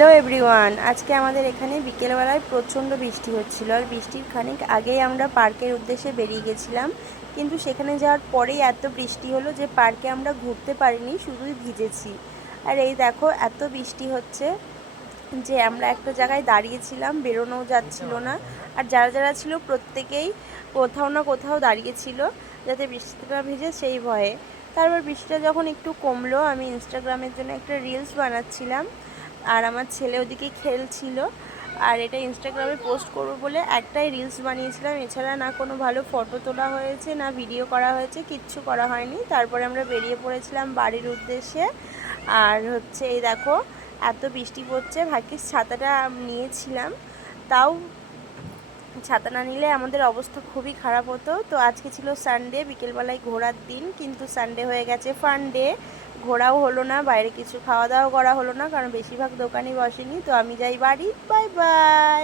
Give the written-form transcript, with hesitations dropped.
Hello everyone, আজকে আমাদের এখানে বিকেলবেলায় প্রচণ্ড বৃষ্টি হচ্ছিল। আর বৃষ্টির খানিক আগেই আমরা পার্কের উদ্দেশ্যে বেরিয়ে গেছিলাম, কিন্তু সেখানে যাওয়ার পরেই এত বৃষ্টি হলো যে পার্কে আমরা ঘুরতে পারিনি, শুধুই ভিজেছি। আর এই দেখো, এত বৃষ্টি হচ্ছে যে আমরা একটা জায়গায় দাঁড়িয়েছিলাম, বেরোনোও যাচ্ছিল না। আর যারা যারা ছিল প্রত্যেকেই কোথাও না কোথাও দাঁড়িয়েছিল, যাতে বৃষ্টিতে না ভিজে সেই ভয়ে। তারপর বৃষ্টিটা যখন একটু কমলো, আমি ইনস্টাগ্রামের জন্য একটা রিলস বানাচ্ছিলাম, আর আমার ছেলে ওদিকে খেলছিল। আর এটা ইনস্টাগ্রামে পোস্ট করব বলে একটাই রিলস বানিয়েছিলাম, এছাড়া না কোনো ভালো ফটো তোলা হয়েছে, না ভিডিও করা হয়েছে, কিচ্ছু করা হয়নি। তারপরে আমরা বেরিয়ে পড়েছিলাম বাড়ির উদ্দেশ্যে। আর হচ্ছে এই দেখো, এত বৃষ্টি পড়ছে, ভাগ্যিস ছাতাটা নিয়েছিলাম, তাও ছাতা না নিলে আমাদের অবস্থা খুবই খারাপ হতো। তো আজকে ছিল সানডে, বিকেলবেলায় ঘোরার দিন, কিন্তু সানডে হয়ে গেছে ফান ডে। ঘোরাও হলো না, বাইরে কিছু খাওয়া দাওয়া করা হলো না, কারণ বেশিরভাগ দোকানই বসেনি। তো আমি যাই বাড়ি, বাই বাই।